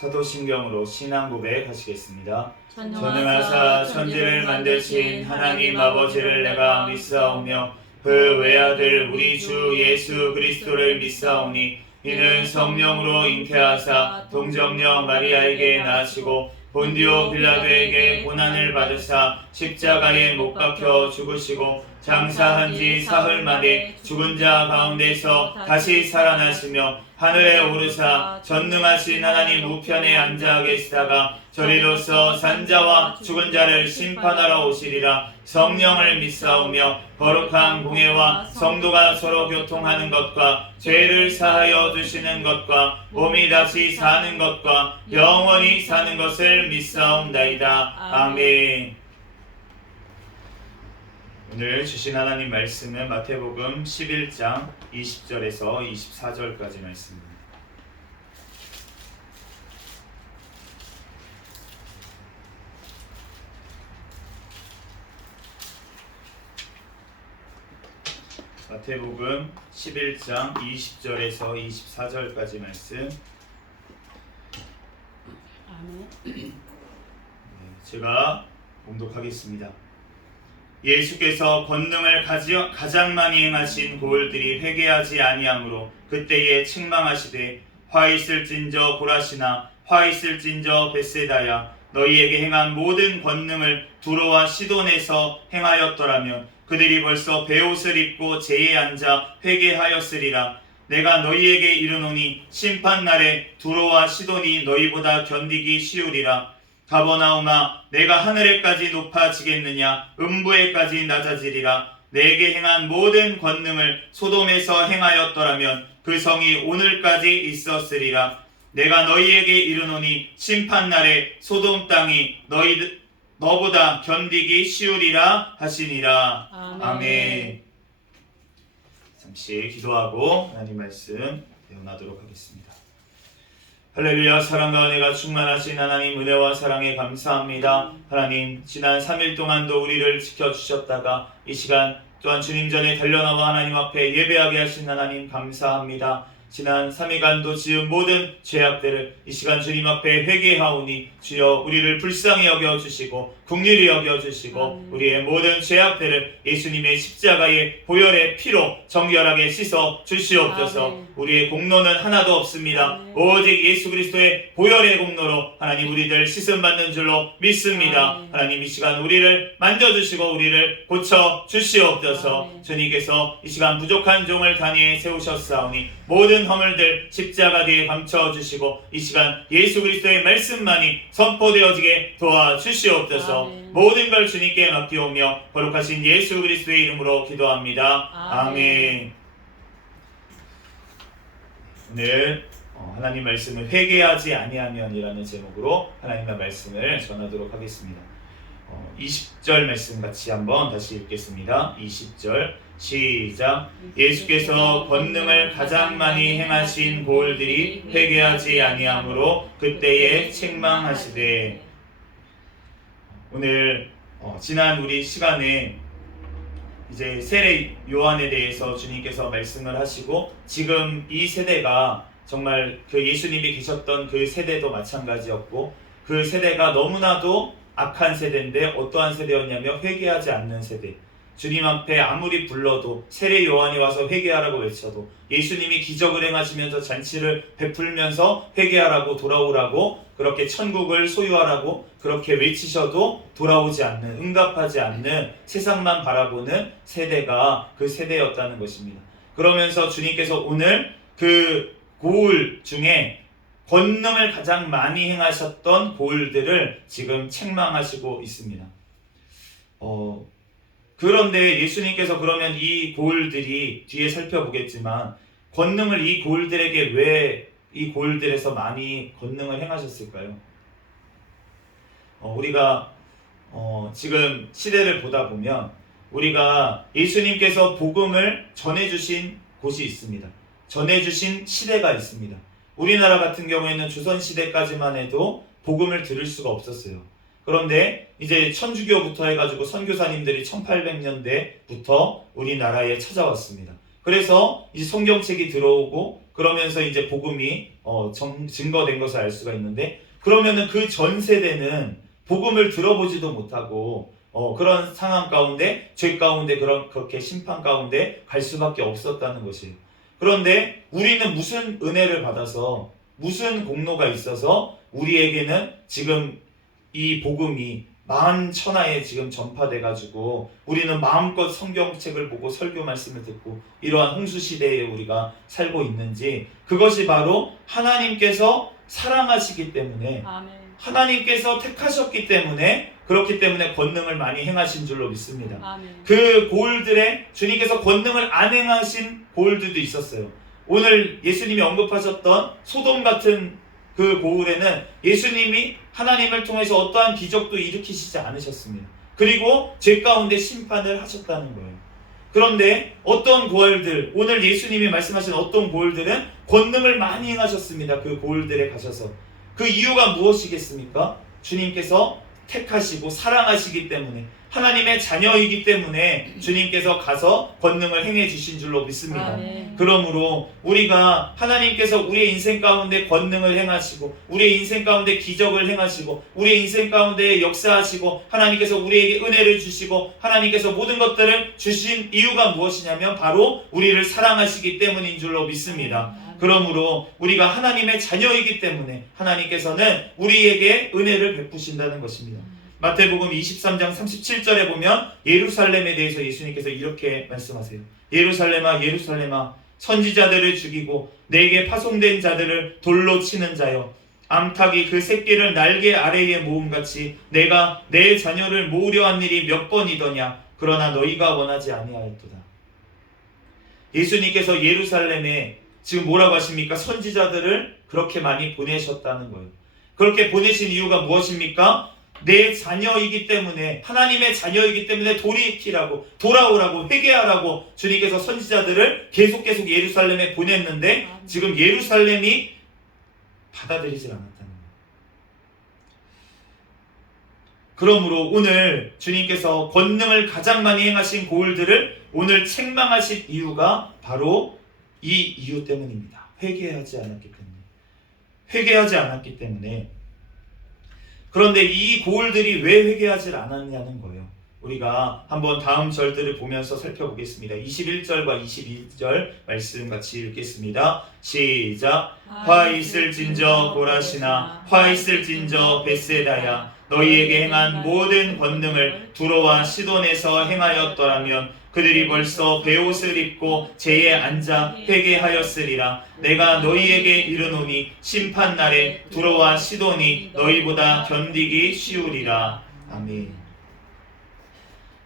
사도신경으로 신앙 고백하시겠습니다. 전능하사 천지를 만드신 하나님 아버지를 내가 믿사오며 그 외아들 우리 주 예수 그리스도를 믿사오니 이는 성령으로 잉태하사 동정녀 마리아에게 낳으시고 본디오 빌라도에게 고난을 받으사 십자가에 못 박혀 죽으시고 장사한 지 사흘 만에 죽은 자 가운데서 다시 살아나시며 하늘에 오르사 전능하신 하나님 우편에 앉아 계시다가 저리로서 산자와 죽은 자를 심판하러 오시리라. 성령을 믿사오며 거룩한 공예와 성도가 서로 교통하는 것과 죄를 사하여 주시는 것과 몸이 다시 사는 것과 영원히 사는 것을 믿사옵나이다. 아멘. 오늘 주신 하나님 말씀은 마태복음 11장 20절에서 24절까지 말씀입니다. 마태복음 11장 20절에서 24절까지 말씀. 제가 봉독하겠습니다. 예수께서 권능을 가장 많이 행하신 고을들이 회개하지 아니하므로 그때에 책망하시되 화 있을진저 고라시나 화 있을진저 벳세다야 너희에게 행한 모든 권능을 두로와 시돈에서 행하였더라면 그들이 벌써 베옷을 입고 제에 앉아 회개하였으리라. 내가 너희에게 이르노니 심판날에 두로와 시돈이 너희보다 견디기 쉬우리라. 가버나움아 내가 하늘에까지 높아지겠느냐 음부에까지 낮아지리라. 내게 행한 모든 권능을 소돔에서 행하였더라면 그 성이 오늘까지 있었으리라. 내가 너희에게 이르노니 심판날에 소돔 땅이 너보다 견디기 쉬우리라 하시니라. 아멘. 잠시 기도하고 하나님 말씀 배워나도록 하겠습니다. 할렐루야. 사랑과 은혜가 충만하신 하나님 은혜와 사랑에 감사합니다. 하나님 지난 3일 동안도 우리를 지켜주셨다가 이 시간 또한 주님 전에 달려나와 하나님 앞에 예배하게 하신 하나님 감사합니다. 지난 3일간도 지은 모든 죄악들을 이 시간 주님 앞에 회개하오니 주여 우리를 불쌍히 여겨주시고 긍휼히 여겨주시고 우리의 모든 죄악들을 예수님의 십자가의 보혈의 피로 정결하게 씻어 주시옵소서. 우리의 공로는 하나도 없습니다. 오직 예수 그리스도의 보혈의 공로로 하나님 우리들 씻음 받는 줄로 믿습니다. 하나님 이 시간 우리를 만져주시고 우리를 고쳐주시옵소서. 주님께서 이 시간 부족한 종을 단위에 세우셨사오니 모든 허물들 십자가 뒤에 감춰주시고 이 시간 예수 그리스도의 말씀만이 선포되어지게 도와주시옵소서. 모든 걸 주님께 맡기오며 거룩하신 예수 그리스도의 이름으로 기도합니다. 아멘. 오늘 하나님 말씀을 회개하지 아니하면이라는 제목으로 하나님의 말씀을 전하도록 하겠습니다. 20절 말씀 같이 한번 다시 읽겠습니다. 20절 시작. 예수께서 권능을 가장 많이 행하신 고을들이 회개하지 아니하므로 그때에 책망하시되. 오늘 지난 우리 시간에 이제 세례 요한에 대해서 주님께서 말씀을 하시고 지금 이 세대가 정말 그 예수님이 계셨던 그 세대도 마찬가지였고 그 세대가 너무나도 악한 세대인데 어떠한 세대였냐면 회개하지 않는 세대. 주님 앞에 아무리 불러도 세례 요한이 와서 회개하라고 외쳐도 예수님이 기적을 행하시면서 잔치를 베풀면서 회개하라고 돌아오라고 그렇게 천국을 소유하라고 그렇게 외치셔도 돌아오지 않는 응답하지 않는 세상만 바라보는 세대가 그 세대였다는 것입니다. 그러면서 주님께서 오늘 그 고을 중에 권능을 가장 많이 행하셨던 고을들을 지금 책망하시고 있습니다. 그런데 예수님께서 그러면 이 고을들이 뒤에 살펴보겠지만 권능을 이 고을들에게 왜 이 고을들에서 많이 권능을 행하셨을까요? 우리가 지금 시대를 보다 보면 우리가 예수님께서 복음을 전해주신 곳이 있습니다. 전해주신 시대가 있습니다. 우리나라 같은 경우에는 조선시대까지만 해도 복음을 들을 수가 없었어요. 그런데 이제 천주교부터 해가지고 선교사님들이 1800년대부터 우리나라에 찾아왔습니다. 그래서 이제 성경책이 들어오고 그러면서 이제 복음이 증거된 것을 알 수가 있는데, 그러면은 그 전 세대는 복음을 들어보지도 못하고 그런 상황 가운데, 죄 가운데, 그렇게 심판 가운데 갈 수밖에 없었다는 것이에요. 그런데 우리는 무슨 은혜를 받아서, 무슨 공로가 있어서 우리에게는 지금 이 복음이 만천하에 지금 전파돼가지고 우리는 마음껏 성경책을 보고 설교 말씀을 듣고 이러한 홍수 시대에 우리가 살고 있는지, 그것이 바로 하나님께서 사랑하시기 때문에, 아멘. 하나님께서 택하셨기 때문에, 그렇기 때문에 권능을 많이 행하신 줄로 믿습니다. 아멘. 그 고을들의 주님께서 권능을 안 행하신 고을들도 있었어요. 오늘 예수님이 언급하셨던 소돔 같은 그 고을에는 예수님이 하나님을 통해서 어떠한 기적도 일으키시지 않으셨습니다. 그리고 죄 가운데 심판을 하셨다는 거예요. 그런데 어떤 고을들, 오늘 예수님이 말씀하신 어떤 고을들은 권능을 많이 행하셨습니다. 그 고을들에 가셔서. 그 이유가 무엇이겠습니까? 주님께서 택하시고 사랑하시기 때문에, 하나님의 자녀이기 때문에 주님께서 가서 권능을 행해 주신 줄로 믿습니다. 아멘. 그러므로 우리가 하나님께서 우리의 인생 가운데 권능을 행하시고, 우리의 인생 가운데 기적을 행하시고, 우리의 인생 가운데 역사하시고, 하나님께서 우리에게 은혜를 주시고, 하나님께서 모든 것들을 주신 이유가 무엇이냐면 바로 우리를 사랑하시기 때문인 줄로 믿습니다. 그러므로 우리가 하나님의 자녀이기 때문에 하나님께서는 우리에게 은혜를 베푸신다는 것입니다. 마태복음 23장 37절에 보면 예루살렘에 대해서 예수님께서 이렇게 말씀하세요. 예루살렘아 예루살렘아, 선지자들을 죽이고 내게 파송된 자들을 돌로 치는 자여, 암탉이 그 새끼를 날개 아래에 모음같이 내가 내 자녀를 모으려 한 일이 몇 번이더냐. 그러나 너희가 원하지 아니하였도다. 예수님께서 예루살렘에 지금 뭐라고 하십니까? 선지자들을 그렇게 많이 보내셨다는 거예요. 그렇게 보내신 이유가 무엇입니까? 내 자녀이기 때문에, 하나님의 자녀이기 때문에 돌이키라고, 돌아오라고, 회개하라고 주님께서 선지자들을 계속 예루살렘에 보냈는데 지금 예루살렘이 받아들이질 않았다는 거예요. 그러므로 오늘 주님께서 권능을 가장 많이 행하신 고을들을 오늘 책망하실 이유가 바로 이 이유 때문입니다. 회개하지 않았기 때문에. 회개하지 않았기 때문에. 그런데 이 고을들이 왜 회개하지 않았냐는 거예요. 우리가 한번 다음 절들을 보면서 살펴보겠습니다. 21절과 22절 말씀 같이 읽겠습니다. 시작. 화 있을진저 고라시나, 화 있을진저 벳세다야, 너희에게 행한 모든 권능을 두로와 시돈에서 행하였더라면 그들이 벌써 베옷을 입고 제에 앉아 회개하였으리라. 내가 너희에게 이르노니 심판날에 두로와 시돈이 너희보다 견디기 쉬우리라. 아멘.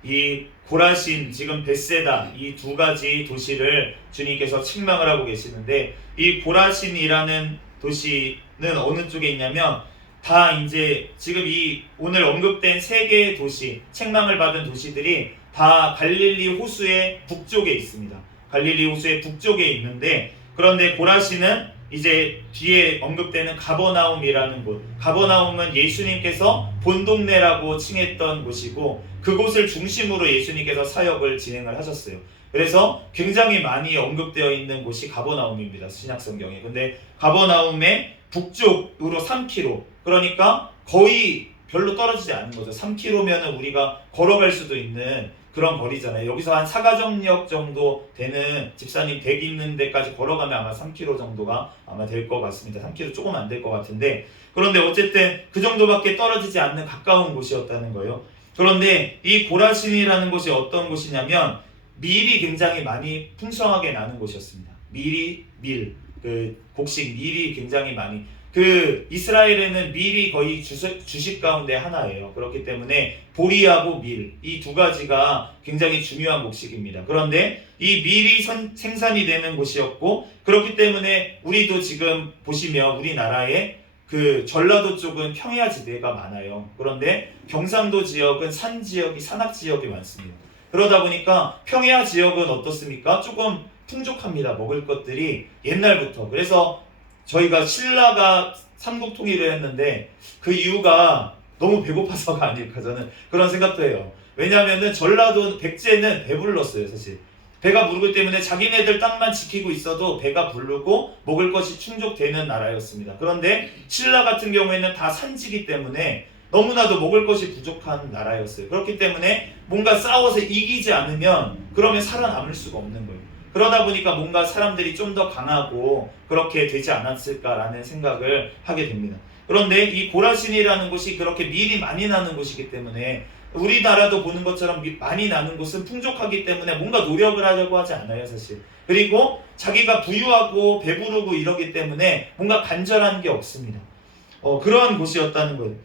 이 고라신, 지금 벳세다, 이 두 가지 도시를 주님께서 책망을 하고 계시는데, 이 고라신이라는 도시는 어느 쪽에 있냐면 다 이제 지금 이 오늘 언급된 세 개의 도시, 책망을 받은 도시들이 다 갈릴리 호수의 북쪽에 있습니다. 갈릴리 호수의 북쪽에 있는데, 그런데 고라신은 이제 뒤에 언급되는 가버나움이라는 곳, 가버나움은 예수님께서 본동네라고 칭했던 곳이고, 그곳을 중심으로 예수님께서 사역을 진행을 하셨어요. 그래서 굉장히 많이 언급되어 있는 곳이 가버나움입니다, 신약성경에. 근데 가버나움의 북쪽으로 3km, 그러니까 거의 별로 떨어지지 않은 거죠. 3km면은 우리가 걸어갈 수도 있는 그런 거리잖아요. 여기서 한 사가정역 정도 되는, 집사님 댁 있는 데까지 걸어가면 아마 3km 정도가 아마 될 것 같습니다. 3km 조금 안 될 것 같은데, 그런데 어쨌든 그 정도밖에 떨어지지 않는 가까운 곳이었다는 거예요. 그런데 이 고라신이라는 곳이 어떤 곳이냐면 밀이 굉장히 많이 풍성하게 나는 곳이었습니다. 그 곡식 밀이 굉장히 많이, 그 이스라엘에는 밀이 거의 주식 가운데 하나예요. 그렇기 때문에 보리하고 밀, 이 두 가지가 굉장히 중요한 곡식입니다. 그런데 이 밀이 생산이 되는 곳이었고, 그렇기 때문에 우리도 지금 보시면 우리나라에 그 전라도 쪽은 평야지대가 많아요. 그런데 경상도 지역은 산악 지역이 많습니다. 그러다 보니까 평야 지역은 어떻습니까? 조금 풍족합니다. 먹을 것들이 옛날부터. 그래서 저희가 신라가 삼국통일을 했는데 그 이유가 너무 배고파서가 아닐까, 저는 그런 생각도 해요. 왜냐하면은 전라도 백제는 배불렀어요, 사실. 배가 부르기 때문에 자기네들 땅만 지키고 있어도 배가 부르고 먹을 것이 충족되는 나라였습니다. 그런데 신라 같은 경우에는 다 산지기 때문에 너무나도 먹을 것이 부족한 나라였어요. 그렇기 때문에 뭔가 싸워서 이기지 않으면 그러면 살아남을 수가 없는 거예요. 그러다 보니까 뭔가 사람들이 좀 더 강하고 그렇게 되지 않았을까라는 생각을 하게 됩니다. 그런데 이 고라신이라는 곳이 그렇게 밀이 많이 나는 곳이기 때문에 우리나라도 보는 것처럼 많이 나는 곳은 풍족하기 때문에 뭔가 노력을 하려고 하지 않아요, 사실. 그리고 자기가 부유하고 배부르고 이러기 때문에 뭔가 간절한 게 없습니다. 그러한 곳이었다는 거예요.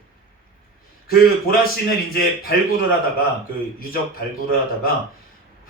그 고라신을 이제 발굴을 하다가 유적 발굴을 하다가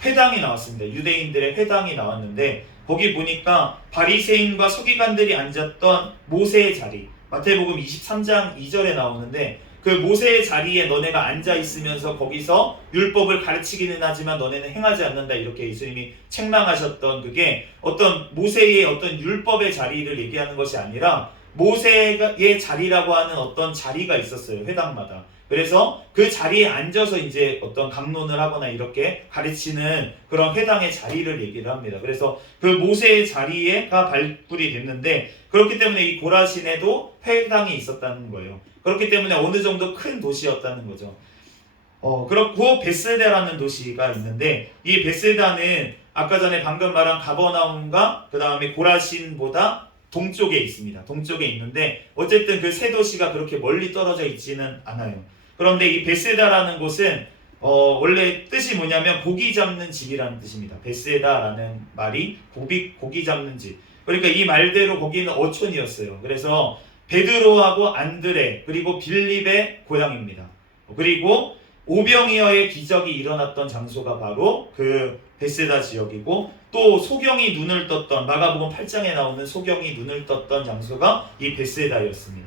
회당이 나왔습니다. 유대인들의 회당이 나왔는데 거기 보니까 바리새인과 서기관들이 앉았던 모세의 자리, 마태복음 23장 2절에 나오는데 그 모세의 자리에 너네가 앉아 있으면서 거기서 율법을 가르치기는 하지만 너네는 행하지 않는다, 이렇게 예수님이 책망하셨던 그게 어떤 모세의 어떤 율법의 자리를 얘기하는 것이 아니라 모세의 자리라고 하는 어떤 자리가 있었어요, 회당마다. 그래서 그 자리에 앉아서 이제 어떤 강론을 하거나 이렇게 가르치는 그런 회당의 자리를 얘기를 합니다. 그래서 그 모세의 자리가 발굴이 됐는데 그렇기 때문에 이 고라신에도 회당이 있었다는 거예요. 그렇기 때문에 어느 정도 큰 도시였다는 거죠. 그렇고 베세다라는 도시가 있는데 이 베세다는 아까 전에 방금 말한 가버나움과 그 다음에 고라신보다 동쪽에 있습니다. 동쪽에 있는데 어쨌든 그 세 도시가 그렇게 멀리 떨어져 있지는 않아요. 그런데 이 베세다라는 곳은 원래 뜻이 뭐냐면 고기 잡는 집이라는 뜻입니다. 베세다라는 말이 고기 잡는 집. 그러니까 이 말대로 거기는 어촌이었어요. 그래서 베드로하고 안드레 그리고 빌립의 고향입니다. 그리고 오병이어의 기적이 일어났던 장소가 바로 그 베세다 지역이고 또 소경이 눈을 떴던 마가복음 8장에 나오는 소경이 눈을 떴던 장소가 이 베세다였습니다.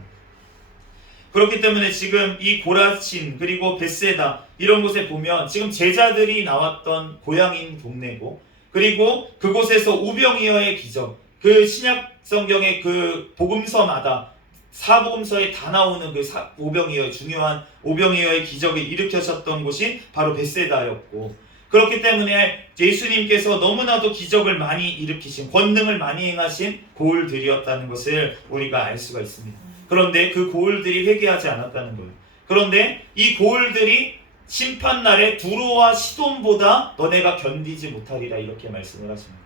그렇기 때문에 지금 이 고라신 그리고 베세다 이런 곳에 보면 지금 제자들이 나왔던 고향인 동네고 그리고 그곳에서 오병이어의 기적, 그 신약 성경의 그 복음서마다 사복음서에 다 나오는 그 오병이어, 중요한 오병이어의 기적을 일으키셨던 곳이 바로 베세다였고 그렇기 때문에 예수님께서 너무나도 기적을 많이 일으키신, 권능을 많이 행하신 고을들이었다는 것을 우리가 알 수가 있습니다. 그런데 그 고을들이 회개하지 않았다는 거예요. 그런데 이 고을들이 심판날에 두로와 시돈보다 너네가 견디지 못하리라, 이렇게 말씀을 하십니다.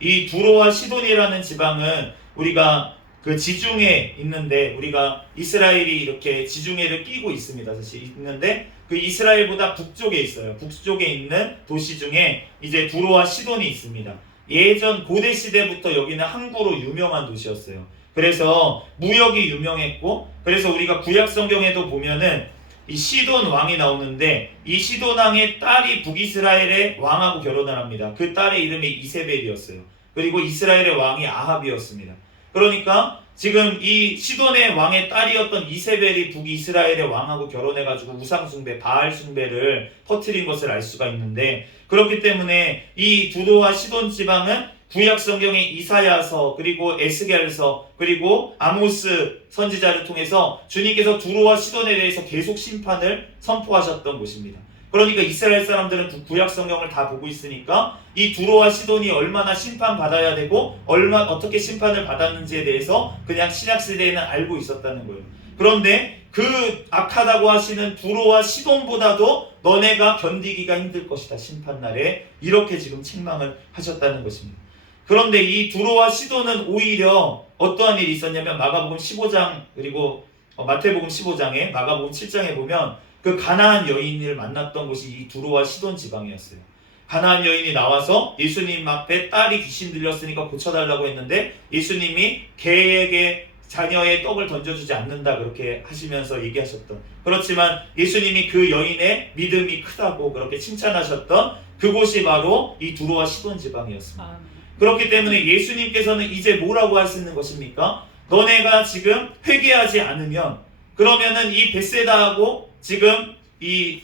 이 두로와 시돈이라는 지방은 우리가 그 지중해 있는데 우리가 이스라엘이 이렇게 지중해를 끼고 있습니다. 사실 있는데 그 이스라엘보다 북쪽에 있어요. 북쪽에 있는 도시 중에 이제 두로와 시돈이 있습니다. 예전 고대 시대부터 여기는 항구로 유명한 도시였어요. 그래서 무역이 유명했고 그래서 우리가 구약 성경에도 보면은 이 시돈 왕이 나오는데 이 시돈 왕의 딸이 북이스라엘의 왕하고 결혼을 합니다. 그 딸의 이름이 이세벨이었어요. 그리고 이스라엘의 왕이 아합이었습니다. 그러니까 지금 이 시돈의 왕의 딸이었던 이세벨이 북이스라엘의 왕하고 결혼해가지고 우상숭배, 바알숭배를 퍼뜨린 것을 알 수가 있는데 그렇기 때문에 이 두로와 시돈 지방은 구약 성경의 이사야서 그리고 에스겔서 그리고 아모스 선지자를 통해서 주님께서 두로와 시돈에 대해서 계속 심판을 선포하셨던 곳입니다. 그러니까 이스라엘 사람들은 구약 성경을 다 보고 있으니까 이 두로와 시돈이 얼마나 심판받아야 되고 어떻게 심판을 받았는지에 대해서 그냥 신약 시대에는 알고 있었다는 거예요. 그런데 그 악하다고 하시는 두로와 시돈보다도 너네가 견디기가 힘들 것이다, 심판날에, 이렇게 지금 책망을 하셨다는 것입니다. 그런데 이 두로와 시돈은 오히려 어떠한 일이 있었냐면 마가복음 15장 그리고 마태복음 15장에 마가복음 7장에 보면 그 가나안 여인을 만났던 곳이 이 두로와 시돈 지방이었어요. 가나안 여인이 나와서 예수님 앞에 딸이 귀신 들렸으니까 고쳐달라고 했는데 예수님이 개에게 자녀의 떡을 던져주지 않는다, 그렇게 하시면서 얘기하셨던, 그렇지만 예수님이 그 여인의 믿음이 크다고 그렇게 칭찬하셨던 그곳이 바로 이 두로와 시돈 지방이었습니다. 그렇기 때문에 예수님께서는 이제 뭐라고 할 수 있는 것입니까? 너네가 지금 회개하지 않으면 그러면은 이 베세다하고 지금 이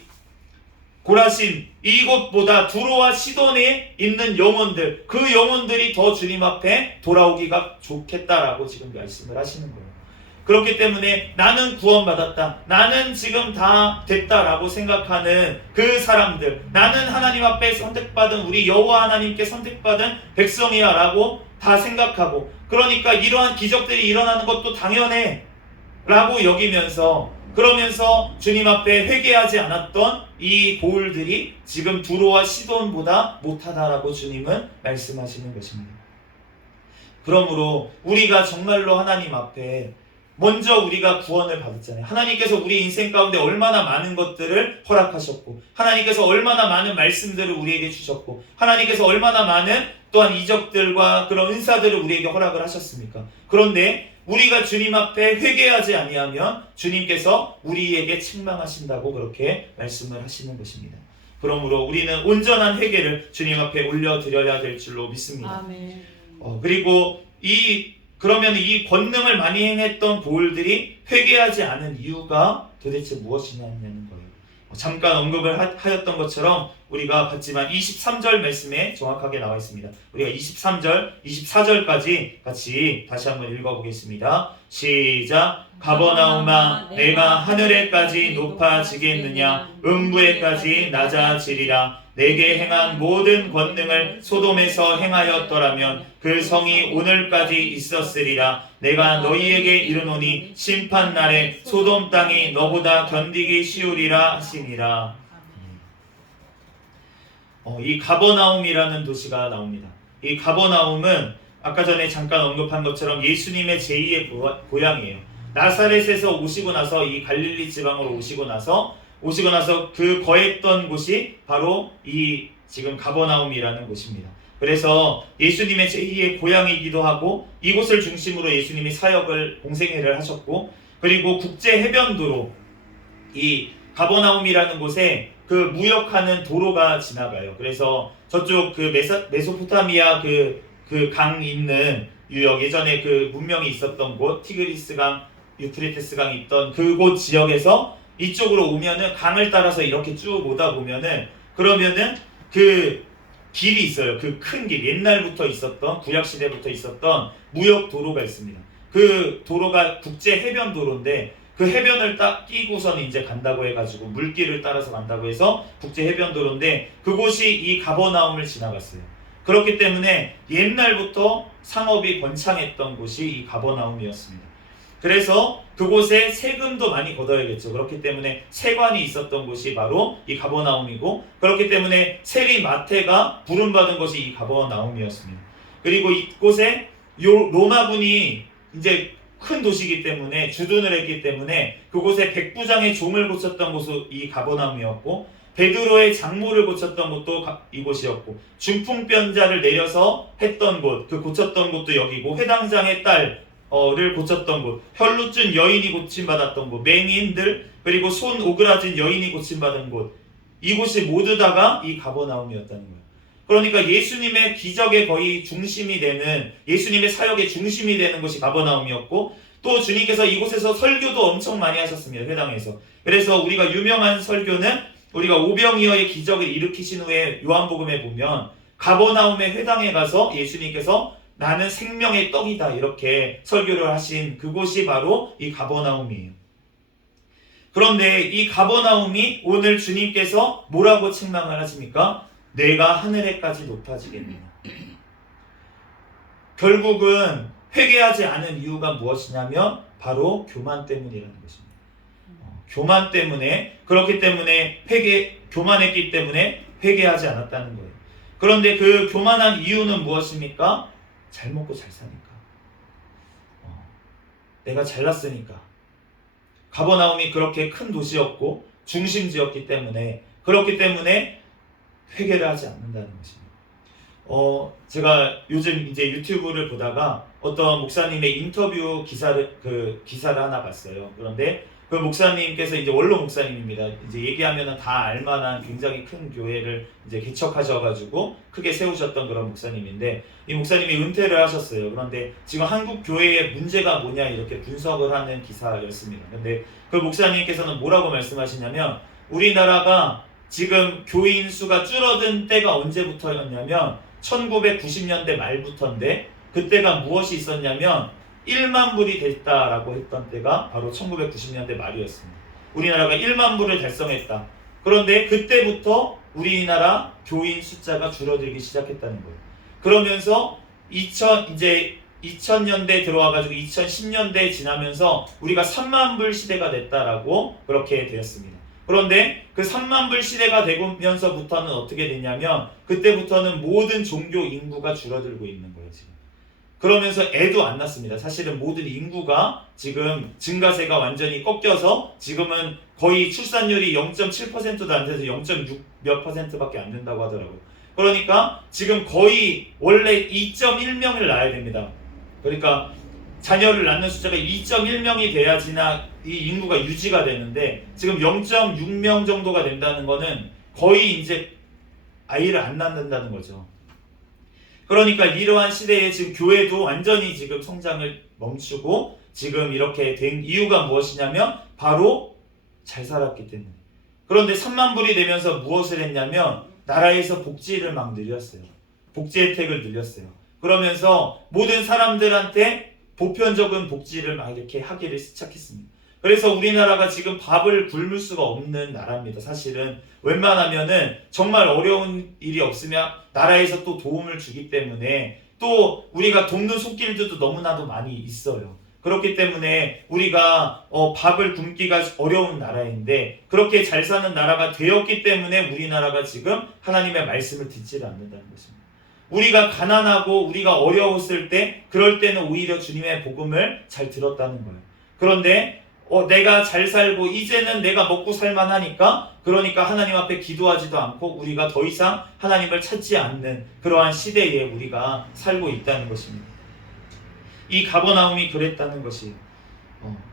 고라신 이곳보다 두로와 시돈에 있는 영혼들, 그 영혼들이 더 주님 앞에 돌아오기가 좋겠다라고 지금 말씀을 하시는 거예요. 그렇기 때문에 나는 구원받았다, 나는 지금 다 됐다라고 생각하는 그 사람들, 나는 하나님 앞에 선택받은, 우리 여호와 하나님께 선택받은 백성이야 라고 다 생각하고, 그러니까 이러한 기적들이 일어나는 것도 당연해 라고 여기면서, 그러면서 주님 앞에 회개하지 않았던 이 고을들이 지금 두로와 시돈보다 못하다라고 주님은 말씀하시는 것입니다. 그러므로 우리가 정말로 하나님 앞에 먼저 우리가 구원을 받았잖아요. 하나님께서 우리 인생 가운데 얼마나 많은 것들을 허락하셨고, 하나님께서 얼마나 많은 말씀들을 우리에게 주셨고, 하나님께서 얼마나 많은 또한 이적들과 그런 은사들을 우리에게 허락을 하셨습니까? 그런데 우리가 주님 앞에 회개하지 아니하면 주님께서 우리에게 책망하신다고 그렇게 말씀을 하시는 것입니다. 그러므로 우리는 온전한 회개를 주님 앞에 올려드려야 될 줄로 믿습니다. 아멘. 그리고 그러면 이 권능을 많이 행했던 보울들이 회개하지 않은 이유가 도대체 무엇이냐는 거예요. 잠깐 언급을 하였던 것처럼 우리가 봤지만 23절 말씀에 정확하게 나와 있습니다. 우리가 23절, 24절까지 같이 다시 한번 읽어보겠습니다. 시작. 가버나움아, 내가 하늘에까지 높아지겠느냐, 음부에까지 낮아지리라. 내게 행한 모든 권능을 소돔에서 행하였더라면 그 성이 오늘까지 있었으리라. 내가 너희에게 이르노니 심판날에 소돔 땅이 너보다 견디기 쉬우리라 하시니라. 이 가버나움이라는 도시가 나옵니다. 이 가버나움은 아까 전에 잠깐 언급한 것처럼 예수님의 제2의 고향이에요. 나사렛에서 오시고 나서 이 갈릴리 지방으로 오시고 나서 그 거했던 곳이 바로 이 지금 가버나움이라는 곳입니다. 그래서 예수님의 제2의 고향이기도 하고, 이곳을 중심으로 예수님이 사역을 공생애를 하셨고, 그리고 국제 해변도로 이 가버나움이라는 곳에 그 무역하는 도로가 지나가요. 그래서 저쪽 그 메소포타미아 그 강 있는 유역, 예전에 그 문명이 있었던 곳, 티그리스 강, 유프레테스 강이 있던 그곳 지역에서 이쪽으로 오면은, 강을 따라서 이렇게 쭉 오다 보면은, 그러면은 그 길이 있어요. 그 큰 길, 옛날부터 있었던, 구약시대부터 있었던 무역 도로가 있습니다. 그 도로가 국제 해변 도로인데, 그 해변을 딱 끼고선 이제 간다고 해가지고 물길을 따라서 간다고 해서 국제 해변 도로인데, 그곳이 이 가버나움을 지나갔어요. 그렇기 때문에 옛날부터 상업이 번창했던 곳이 이 가버나움이었습니다. 그래서 그곳에 세금도 많이 걷어야겠죠. 그렇기 때문에 세관이 있었던 곳이 바로 이 가버나움이고, 그렇기 때문에 세리마테가 부름받은 것이 이 가버나움이었습니다. 그리고 이곳에 로마군이 이제 큰 도시이기 때문에, 주둔을 했기 때문에 그곳에 백부장의 종을 고쳤던 곳이 이 가버나움이었고, 베드로의 장모를 고쳤던 곳도 이곳이었고, 중풍병자를 내려서 했던 곳, 그 고쳤던 곳도 여기고, 회당장의 딸을 고쳤던 곳, 혈루증 여인이 고침받았던 곳, 맹인들, 그리고 손 오그라진 여인이 고침받은 곳, 이곳이 모두 다가 이 가버나움이었다는 거예요. 그러니까 예수님의 기적의 거의 중심이 되는, 예수님의 사역의 중심이 되는 것이 가버나움이었고, 또 주님께서 이곳에서 설교도 엄청 많이 하셨습니다. 회당에서. 그래서 우리가 유명한 설교는, 우리가 오병이어의 기적을 일으키신 후에 요한복음에 보면 가버나움의 회당에 가서 예수님께서 나는 생명의 떡이다 이렇게 설교를 하신 그곳이 바로 이 가버나움이에요. 그런데 이 가버나움이 오늘 주님께서 뭐라고 책망을 하십니까? 내가 하늘에까지 높아지겠느냐. 결국은 회개하지 않은 이유가 무엇이냐면 바로 교만 때문이라는 것입니다. 교만 때문에, 그렇기 때문에 교만했기 때문에 회개하지 않았다는 거예요. 그런데 그 교만한 이유는 무엇입니까? 잘 먹고 잘 사니까. 내가 잘났으니까. 가버나움이 그렇게 큰 도시였고 중심지였기 때문에, 그렇기 때문에 회개를 하지 않는다는 것입니다. 제가 요즘 이제 유튜브를 보다가 어떤 목사님의 인터뷰 기사를 하나 봤어요. 그런데 그 목사님께서 이제 원로 목사님입니다. 이제 얘기하면은 다 알만한 굉장히 큰 교회를 이제 개척하셔가지고 크게 세우셨던 그런 목사님인데, 이 목사님이 은퇴를 하셨어요. 그런데 지금 한국 교회의 문제가 뭐냐 이렇게 분석을 하는 기사였습니다. 근데 그 목사님께서는 뭐라고 말씀하시냐면, 우리나라가 지금 교인 수가 줄어든 때가 언제부터였냐면 1990년대 말부터인데, 그때가 무엇이 있었냐면 1만 불이 됐다라고 했던 때가 바로 1990년대 말이었습니다. 우리나라가 1만 불을 달성했다. 그런데 그때부터 우리나라 교인 숫자가 줄어들기 시작했다는 거예요. 그러면서 2000년대 들어와가지고 2010년대 지나면서 우리가 3만 불 시대가 됐다라고 그렇게 되었습니다. 그런데 그 3만 불 시대가 되면서부터는 어떻게 됐냐면 그때부터는 모든 종교 인구가 줄어들고 있는 거예요, 지금. 그러면서 애도 안 낳습니다. 사실은 모든 인구가 지금 증가세가 완전히 꺾여서 지금은 거의 출산율이 0.7%도 안 돼서 0.6 몇 %밖에 안 된다고 하더라고요. 그러니까 지금 거의 원래 2.1명을 낳아야 됩니다. 그러니까 자녀를 낳는 숫자가 2.1명이 돼야지나 이 인구가 유지가 되는데 지금 0.6명 정도가 된다는 거는 거의 이제 아이를 안 낳는다는 거죠. 그러니까 이러한 시대에 지금 교회도 완전히 지금 성장을 멈추고 지금 이렇게 된 이유가 무엇이냐면 바로 잘 살았기 때문에. 그런데 3만 불이 되면서 무엇을 했냐면 나라에서 복지를 막 늘렸어요. 복지 혜택을 늘렸어요. 그러면서 모든 사람들한테 보편적인 복지를 막 이렇게 하기를 시작했습니다. 그래서 우리나라가 지금 밥을 굶을 수가 없는 나라입니다. 사실은 웬만하면은 정말 어려운 일이 없으면 나라에서 또 도움을 주기 때문에 또 우리가 돕는 손길들도 너무나도 많이 있어요. 그렇기 때문에 우리가 밥을 굶기가 어려운 나라인데 그렇게 잘 사는 나라가 되었기 때문에 우리나라가 지금 하나님의 말씀을 듣지를 않는다는 것입니다. 우리가 가난하고 우리가 어려웠을 때 그럴 때는 오히려 주님의 복음을 잘 들었다는 거예요. 그런데 내가 잘 살고 이제는 내가 먹고 살만하니까 그러니까 하나님 앞에 기도하지도 않고 우리가 더 이상 하나님을 찾지 않는 그러한 시대에 우리가 살고 있다는 것입니다. 이 가버나움이 그랬다는 것이에요.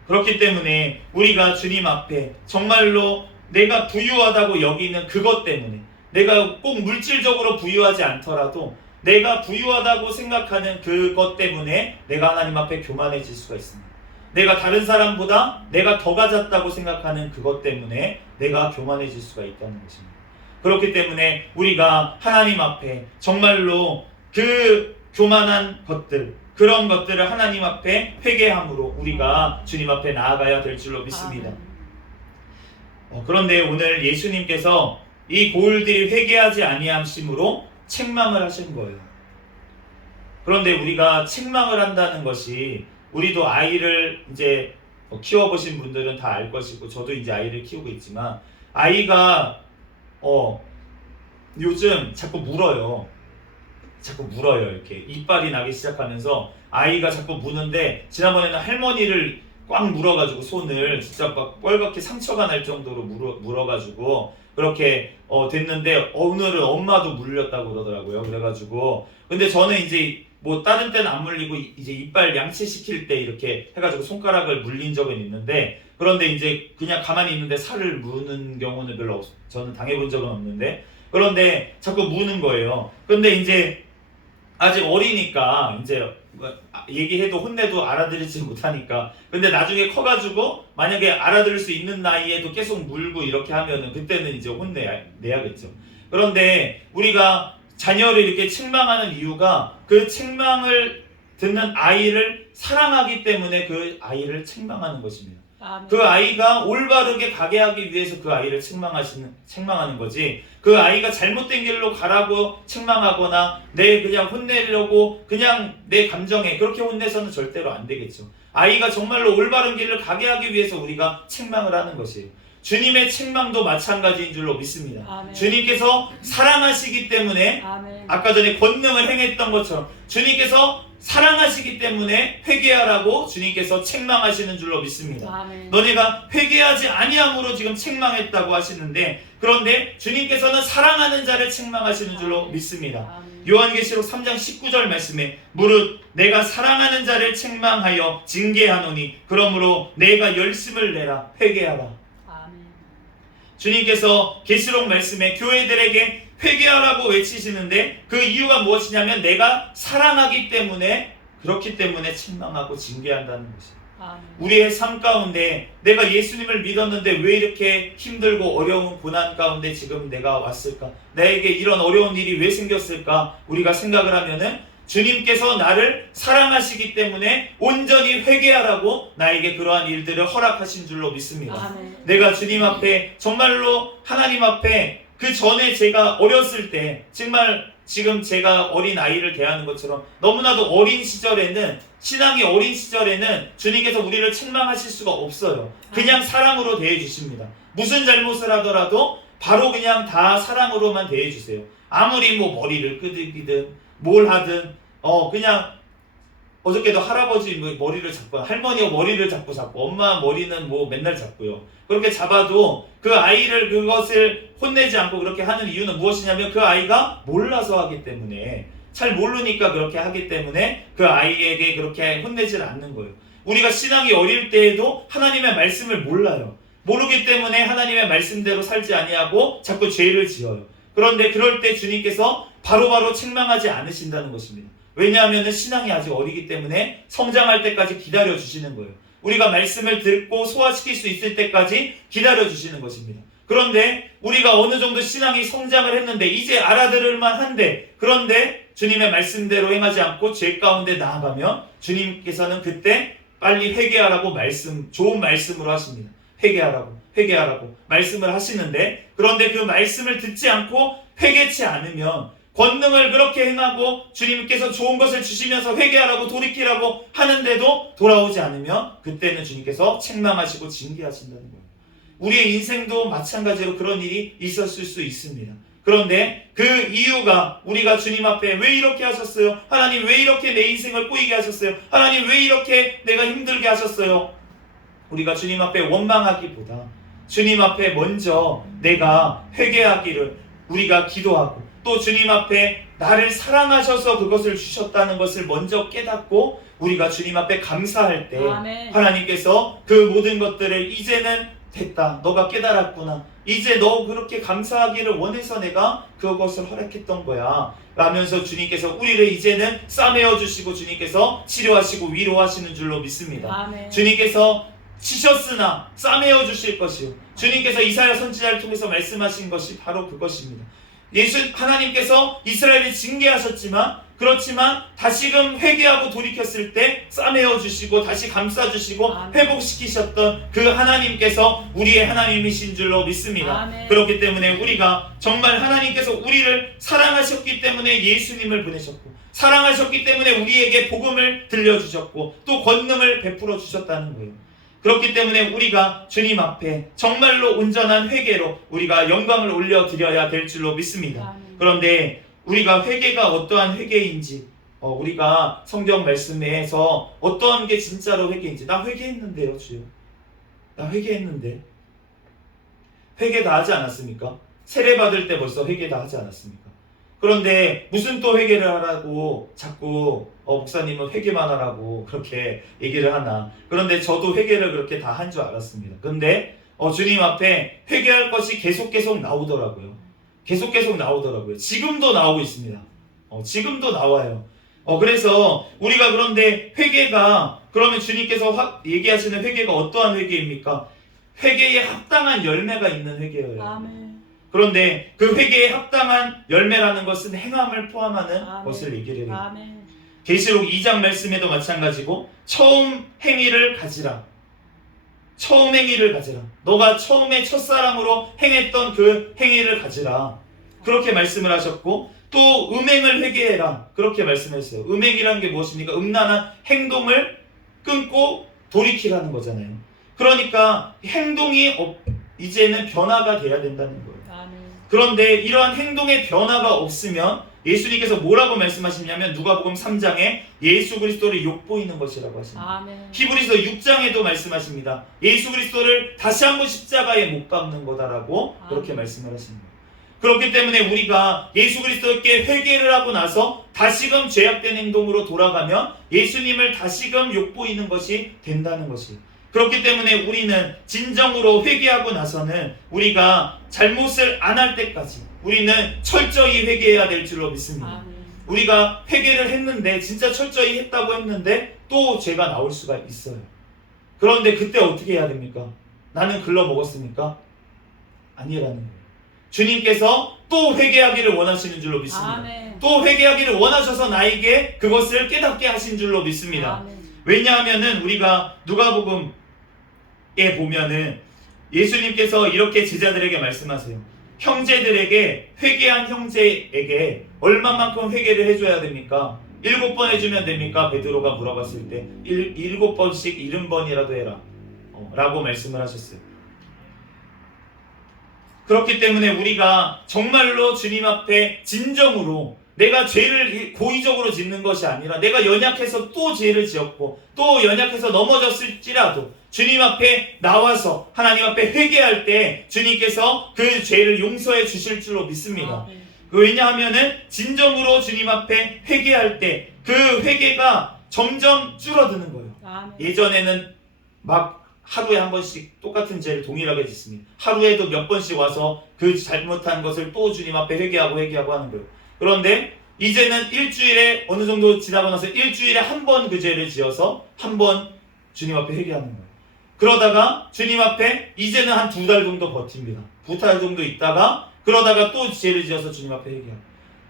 그렇기 때문에 우리가 주님 앞에 정말로 내가 부유하다고 여기는 그것 때문에 내가 꼭 물질적으로 부유하지 않더라도 내가 부유하다고 생각하는 그것 때문에 내가 하나님 앞에 교만해질 수가 있습니다. 내가 다른 사람보다 내가 더 가졌다고 생각하는 그것 때문에 내가 교만해질 수가 있다는 것입니다. 그렇기 때문에 우리가 하나님 앞에 정말로 그 교만한 것들 그런 것들을 하나님 앞에 회개함으로 우리가 주님 앞에 나아가야 될 줄로 믿습니다. 그런데 오늘 예수님께서 이 고을들이 회개하지 아니함심으로 책망을 하신 거예요. 그런데 우리가 책망을 한다는 것이 우리도 아이를 이제 키워보신 분들은 다 알 것이고 저도 이제 아이를 키우고 있지만 아이가 요즘 자꾸 물어요. 이렇게 이빨이 나기 시작하면서 아이가 자꾸 무는데 지난번에는 할머니를 꽉 물어가지고 손을 진짜 막 뻘겋게 상처가 날 정도로 물어가지고 그렇게 됐는데 오늘은 엄마도 물렸다고 그러더라고요. 그래가지고 근데 저는 이제 뭐 다른 때는 안 물리고 이제 이빨 양치시킬 때 이렇게 해가지고 손가락을 물린 적은 있는데 그런데 이제 그냥 가만히 있는데 살을 무는 경우는 별로 저는 당해본 적은 없는데 그런데 자꾸 무는 거예요. 근데 이제 아직 어리니까 이제 얘기해도 혼내도 알아들지 못하니까 근데 나중에 커가지고 만약에 알아들을 수 있는 나이에도 계속 물고 이렇게 하면은 그때는 이제 혼내야겠죠. 그런데 우리가 자녀를 이렇게 책망하는 이유가 그 책망을 듣는 아이를 사랑하기 때문에 그 아이를 책망하는 것입니다. 그 아이가 올바르게 가게 하기 위해서 그 아이를 책망하는 거지 그 아이가 잘못된 길로 가라고 책망하거나 그냥 혼내려고 그냥 내 감정에 그렇게 혼내서는 절대로 안 되겠죠. 아이가 정말로 올바른 길을 가게 하기 위해서 우리가 책망을 하는 것이에요. 주님의 책망도 마찬가지인 줄로 믿습니다. 아멘. 주님께서 사랑하시기 때문에 아멘. 아까 전에 권능을 행했던 것처럼 주님께서 사랑하시기 때문에 회개하라고 주님께서 책망하시는 줄로 믿습니다. 아멘. 너네가 회개하지 아니함으로 지금 책망했다고 하시는데 그런데 주님께서는 사랑하는 자를 책망하시는 줄로 아멘. 믿습니다. 아멘. 요한계시록 3장 19절 말씀에 무릇 내가 사랑하는 자를 책망하여 징계하노니 그러므로 내가 열심을 내라 회개하라. 주님께서 계시록 말씀에 교회들에게 회개하라고 외치시는데 그 이유가 무엇이냐면 내가 사랑하기 때문에 그렇기 때문에 책망하고 징계한다는 것입니다. 우리의 삶 가운데 내가 예수님을 믿었는데 왜 이렇게 힘들고 어려운 고난 가운데 지금 내가 왔을까? 나에게 이런 어려운 일이 왜 생겼을까? 우리가 생각을 하면은 주님께서 나를 사랑하시기 때문에 온전히 회개하라고 나에게 그러한 일들을 허락하신 줄로 믿습니다. 아멘. 내가 주님 앞에 정말로 하나님 앞에 그 전에 제가 어렸을 때 정말 지금 제가 어린 아이를 대하는 것처럼 너무나도 어린 시절에는 신앙이 어린 시절에는 주님께서 우리를 책망하실 수가 없어요. 그냥 사랑으로 대해 주십니다. 무슨 잘못을 하더라도 바로 그냥 다 사랑으로만 대해 주세요. 아무리 뭐 머리를 끄덕이든 뭘 하든 그냥 어저께도 할아버지 머리를 잡고 할머니가 머리를 잡고 엄마 머리는 뭐 맨날 잡고요. 그렇게 잡아도 그 아이를 그것을 혼내지 않고 그렇게 하는 이유는 무엇이냐면 그 아이가 몰라서 하기 때문에 잘 모르니까 그렇게 하기 때문에 그 아이에게 그렇게 혼내질 않는 거예요. 우리가 신앙이 어릴 때에도 하나님의 말씀을 몰라요. 모르기 때문에 하나님의 말씀대로 살지 아니하고 자꾸 죄를 지어요. 그런데 그럴 때 주님께서 바로바로 책망하지 않으신다는 것입니다. 왜냐하면 신앙이 아직 어리기 때문에 성장할 때까지 기다려주시는 거예요. 우리가 말씀을 듣고 소화시킬 수 있을 때까지 기다려주시는 것입니다. 그런데 우리가 어느 정도 신앙이 성장을 했는데 이제 알아들을만 한데 그런데 주님의 말씀대로 행하지 않고 죄 가운데 나아가면 주님께서는 그때 빨리 회개하라고 좋은 말씀으로 하십니다. 회개하라고 말씀을 하시는데 그런데 그 말씀을 듣지 않고 회개치 않으면 권능을 그렇게 행하고 주님께서 좋은 것을 주시면서 회개하라고 돌이키라고 하는데도 돌아오지 않으면 그때는 주님께서 책망하시고 징계하신다는 거예요. 우리의 인생도 마찬가지로 그런 일이 있었을 수 있습니다. 그런데 그 이유가 우리가 주님 앞에 왜 이렇게 하셨어요? 하나님 왜 이렇게 내 인생을 꼬이게 하셨어요? 하나님 왜 이렇게 내가 힘들게 하셨어요? 우리가 주님 앞에 원망하기보다 주님 앞에 먼저 내가 회개하기를 우리가 기도하고 또 주님 앞에 나를 사랑하셔서 그것을 주셨다는 것을 먼저 깨닫고 우리가 주님 앞에 감사할 때 아멘. 하나님께서 그 모든 것들을 이제는 됐다. 너가 깨달았구나. 이제 너 그렇게 감사하기를 원해서 내가 그것을 허락했던 거야. 라면서 주님께서 우리를 이제는 싸매어 주시고 주님께서 치료하시고 위로하시는 줄로 믿습니다. 아멘. 주님께서 치셨으나 싸매어 주실 것이요. 주님께서 이사야 선지자를 통해서 말씀하신 것이 바로 그것입니다. 하나님께서 이스라엘을 징계하셨지만 그렇지만 다시금 회개하고 돌이켰을 때 싸매어 주시고 다시 감싸 주시고 회복시키셨던 그 하나님께서 우리의 하나님이신 줄로 믿습니다. 아멘. 그렇기 때문에 우리가 정말 하나님께서 우리를 사랑하셨기 때문에 예수님을 보내셨고 사랑하셨기 때문에 우리에게 복음을 들려주셨고 또 권능을 베풀어 주셨다는 거예요. 그렇기 때문에 우리가 주님 앞에 정말로 온전한 회개로 우리가 영광을 올려드려야 될 줄로 믿습니다. 그런데 우리가 회개가 어떠한 회개인지 우리가 성경 말씀에서 어떠한 게 진짜로 회개인지 나 회개했는데요 주여 나 회개했는데 회개 다 하지 않았습니까? 세례 받을 때 벌써 회개 다 하지 않았습니까? 그런데 무슨 또 회개를 하라고 자꾸 목사님은 회개만 하라고 그렇게 얘기를 하나. 그런데 저도 회개를 그렇게 다 한 줄 알았습니다. 그런데 주님 앞에 회개할 것이 계속 나오더라고요. 계속 나오더라고요. 지금도 나오고 있습니다. 지금도 나와요. 그래서 우리가 그런데 회개가 그러면 주님께서 얘기하시는 회개가 어떠한 회개입니까? 회개에 합당한 열매가 있는 회개예요. 아멘. 그런데 그 회개에 합당한 열매라는 것은 행함을 포함하는 아멘. 것을 얘기를 해요. 아멘. 계시록 2장 말씀에도 마찬가지고 처음 행위를 가지라. 처음 행위를 가지라. 너가 처음에 첫사랑으로 행했던 그 행위를 가지라. 그렇게 말씀을 하셨고 또 음행을 회개해라. 그렇게 말씀했어요. 음행이라는 게 무엇입니까? 음란한 행동을 끊고 돌이키라는 거잖아요. 그러니까 행동이 이제는 변화가 돼야 된다는 거예요. 그런데 이러한 행동의 변화가 없으면 예수님께서 뭐라고 말씀하시냐면 누가복음 3장에 예수 그리스도를 욕보이는 것이라고 하십니다. 아멘. 히브리서 6장에도 말씀하십니다. 예수 그리스도를 다시 한번 십자가에 못 박는 거다라고 그렇게 말씀을 하십니다. 그렇기 때문에 우리가 예수 그리스도께 회개를 하고 나서 다시금 죄악된 행동으로 돌아가면 예수님을 다시금 욕보이는 것이 된다는 것이에요. 그렇기 때문에 우리는 진정으로 회개하고 나서는 우리가 잘못을 안 할 때까지 우리는 철저히 회개해야 될 줄로 믿습니다. 우리가 회개를 했는데 진짜 철저히 했다고 했는데 또 죄가 나올 수가 있어요. 그런데 그때 어떻게 해야 됩니까? 나는 글러 먹었습니까? 아니라는 거예요. 주님께서 또 회개하기를 원하시는 줄로 믿습니다. 아멘. 또 회개하기를 원하셔서 나에게 그것을 깨닫게 하신 줄로 믿습니다. 아멘. 왜냐하면은 우리가 누가복음에 보면은 예수님께서 이렇게 제자들에게 말씀하세요. 형제들에게 회개한 형제에게 얼마만큼 회개를 해줘야 됩니까? 7번 해주면 됩니까? 베드로가 물어봤을 때 7번씩 70번이라도 해라 라고 말씀을 하셨어요. 그렇기 때문에 우리가 정말로 주님 앞에 진정으로 내가 죄를 고의적으로 짓는 것이 아니라 내가 연약해서 또 죄를 지었고 또 연약해서 넘어졌을지라도 주님 앞에 나와서 하나님 앞에 회개할 때 주님께서 그 죄를 용서해 주실 줄로 믿습니다. 아멘. 왜냐하면은 진정으로 주님 앞에 회개할 때 그 회개가 점점 줄어드는 거예요. 아멘. 예전에는 막 하루에 한 번씩 똑같은 죄를 동일하게 짓습니다. 하루에도 몇 번씩 와서 그 잘못한 것을 또 주님 앞에 회개하고 하는 거예요. 그런데 이제는 일주일에 어느 정도 지나고 나서 일주일에 한 번 그 죄를 지어서 한 번 주님 앞에 회개하는 거예요. 그러다가 주님 앞에 이제는 한 2달 정도 버팁니다. 2달 정도 있다가 그러다가 또 죄를 지어서 주님 앞에 회개하고